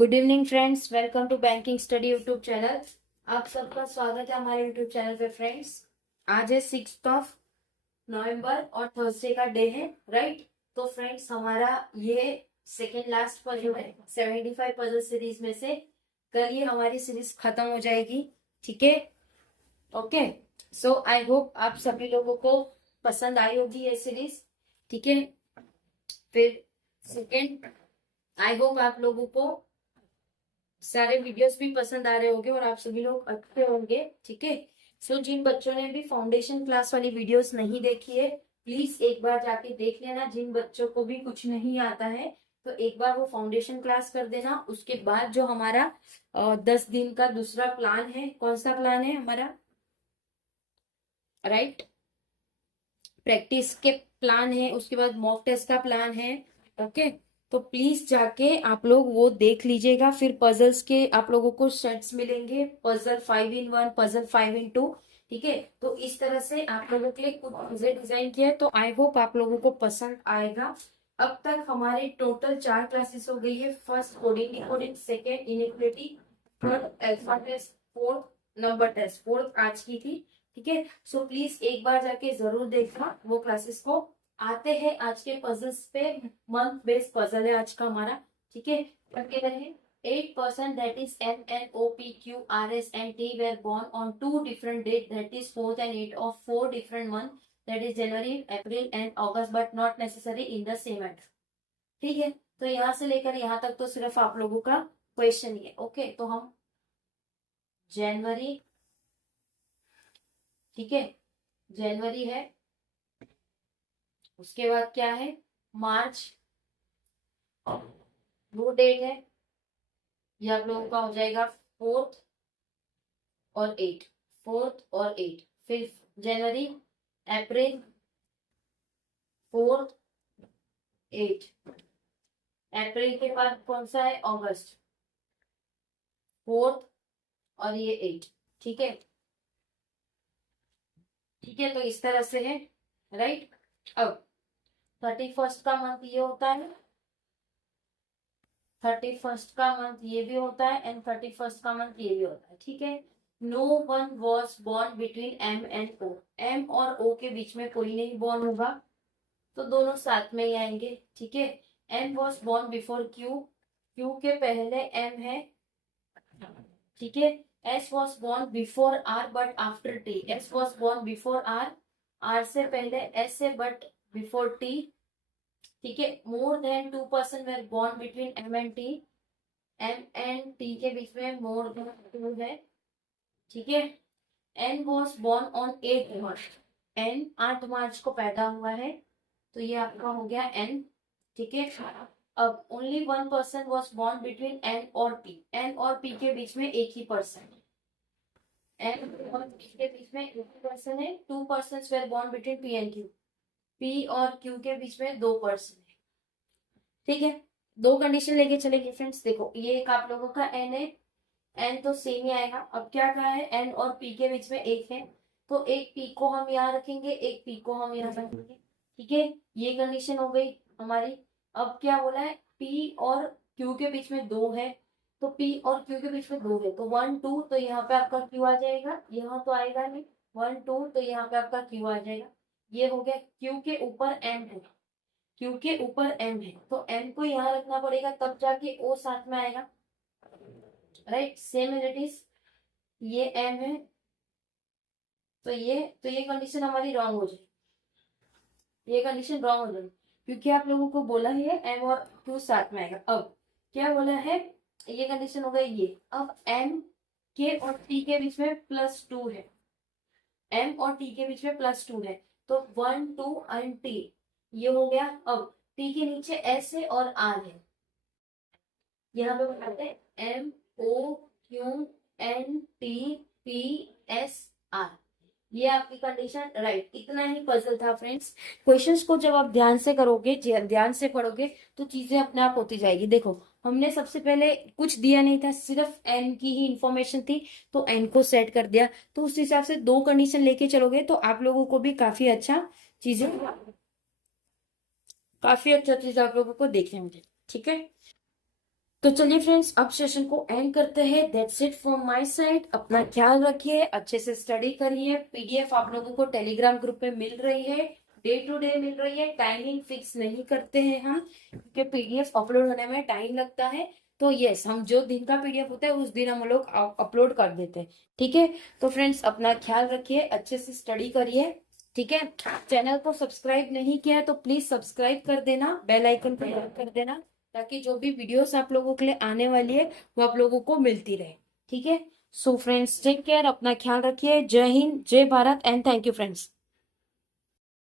Good evening friends, welcome to banking study YouTube channel. आप सबका स्वागत है हमारे यूट्यूब चैनल पे। फ्रेंड्स, आज है 6 नवंबर और थर्सडे का डे है, राइट। तो फ्रेंड्स, हमारा ये सेकेंड लास्ट पजल है 75 पजल सीरीज में से। कल ये हमारी सीरीज खत्म हो जाएगी, ठीक है। ओके, सो आई होप आप सभी लोगों को पसंद आई होगी ये सीरीज, ठीक है। फिर सेकेंड, आई होप आप लोगों को सारे वीडियोस भी पसंद आ रहे होंगे और आप सभी लोग अच्छे होंगे, ठीक है। सो जिन बच्चों ने भी फाउंडेशन क्लास वाली वीडियोस नहीं देखी है, प्लीज एक बार जाके देख लेना। जिन बच्चों को भी कुछ नहीं आता है तो एक बार वो फाउंडेशन क्लास कर देना। उसके बाद जो हमारा 10 दिन का दूसरा प्लान है, कौन सा प्लान है हमारा, राइट, प्रैक्टिस के प्लान है, उसके बाद मॉक टेस्ट का प्लान है, ओके। तो प्लीज जाके आप लोग वो देख लीजिएगा। फिर पजल्स के आप लोगों को सेट्स मिलेंगे, पजल 5 in 1, पजल 5 in 2, ठीक है। तो इस तरह से आप लोगों के लिए कुछ चीजें डिजाइन किया है, तो आई होप आप लोगों को पसंद आएगा। अब तक हमारे टोटल 4 क्लासेस हो गई है। First coding decoding, second inequality, third alpha test, fourth number test, fourth आज की थी, ठीक है। सो प्लीज एक बार जाके जरूर देखना वो क्लासेस को। आते हैं आज के पजल्स पे। मंथ बेस्ड पजल है आज का हमारा, ठीक है। करके रहे 8% that is M N O P Q R S and T were born on 2 different dates, that is 4th and 8th of 4 different months, that is January, April and August, but not necessary in the same month, ठीक है। तो यहाँ से लेकर यहाँ तक तो सिर्फ आप लोगों का क्वेश्चन ही है, ओके। तो हम जनवरी, ठीक है, जनवरी है। उसके बाद क्या है, मार्च, वो डेट है। ये आप लोगों का हो जाएगा 4th और 8th, 4th और 8th। फिर जनवरी, अप्रैल, 4th, 8th। अप्रैल के बाद कौन सा है, अगस्त, 4th और ये 8th, ठीक है। ठीक है, तो इस तरह से है, राइट। अब 31st का मंथ ये होता है, 31st का मंथ ये भी होता है एंड 31st का मंथ ये भी होता है, ठीक है। No one was born between M and O, M और ओ के बीच में कोई नहीं बॉर्न होगा, तो दोनों साथ में ही आएंगे, ठीक है। M was born before Q, Q के पहले एम है, ठीक है। S was born before R but after T, S was born before R, R से पहले एस है बट बिफोर टी, ठीक है। More than 2% were born between M and T, M and T के बीच में मोर देन 2 है, ठीक है। N was born on 8 March, N 8 March को पैदा हुआ है, तो ये आपका हो गया एन, ठीक है। अब only 1% was born between N और पी, एन और पी के बीच में एक ही पर्सन, एन और पी के बीच में एक ही पर्सन है। 2% were born between P and Q, P और क्यू के बीच में 2 पर्सन है, ठीक है। 2 कंडीशन लेके चलेंगे फ्रेंड्स। देखो, ये एक आप लोगों का एन है, एन तो सेम ही आएगा। अब क्या कहा है, एन और पी के बीच में एक है, तो एक पी को हम यहाँ रखेंगे, एक पी को हम यहाँ रखेंगे, ठीक है। ये कंडीशन हो गई हमारी। अब क्या बोला है, पी और क्यू के बीच में 2 है, तो पी और क्यू के बीच में 2 है, तो 1 2, तो यहाँ पे आपका क्यू आ जाएगा, यहाँ तो आएगा नहीं, 1 2, तो यहाँ पे आपका क्यू आ जाएगा। ये हो गया, क्यू के ऊपर एम है, क्यू के ऊपर एम है, तो एम को यहाँ रखना पड़ेगा, तब जाके ओ साथ में आएगा, right. Same as it is, ये एम है, तो ये कंडीशन हमारी रॉन्ग हो जाए, ये कंडीशन रॉन्ग हो जाए, क्योंकि आप लोगों को बोला है एम और क्यू साथ में आएगा। अब क्या बोला है, ये कंडीशन हो गई ये। अब एम के और टी के बीच में +2 है, एम और टी के बीच में +2 है, तो 1 2 एंड टी, ये हो गया। अब टी के नीचे एस है और आर है, यहाँ पे बताते हैं M O Q N T P S R, ये आपकी कंडीशन, राइट। इतना ही पजल था फ्रेंड्स। क्वेश्चंस को जब आप ध्यान से करोगे, ध्यान से पढ़ोगे, तो चीजें अपने आप होती जाएगी। देखो, हमने सबसे पहले कुछ दिया नहीं था, सिर्फ एन की ही इंफॉर्मेशन थी, तो एन को सेट कर दिया। तो उस हिसाब से 2 कंडीशन लेके चलोगे तो आप लोगों को भी काफी अच्छा चीज आप लोगों को देखने मिले, ठीक है। तो चलिए फ्रेंड्स, अब सेशन को एंड करते हैं। That's it from my side. अपना ख्याल रखिए, अच्छे से स्टडी करिए। पीडीएफ आप लोगों को टेलीग्राम ग्रुप पे मिल रही है, डे टू डे मिल रही है। टाइमिंग फिक्स नहीं करते हैं हम, क्योंकि पीडीएफ अपलोड होने में टाइम लगता है। तो यस, हम जो दिन का पीडीएफ होता है उस दिन हम लोग अपलोड कर देते हैं। ठीक है, तो फ्रेंड्स अपना ख्याल रखिए, अच्छे से स्टडी करिए। ठीक है, चैनल को सब्सक्राइब नहीं किया है तो प्लीज सब्सक्राइब कर देना, बेल आइकन पर क्लिक कर देना, ताकि जो भी वीडियोस आप लोगों के लिए आने वाली है वो आप लोगों को मिलती रहे। ठीक है, सो फ्रेंड्स टेक केयर, अपना ख्याल रखिए। जय हिंद, जय Bharat and thank you friends.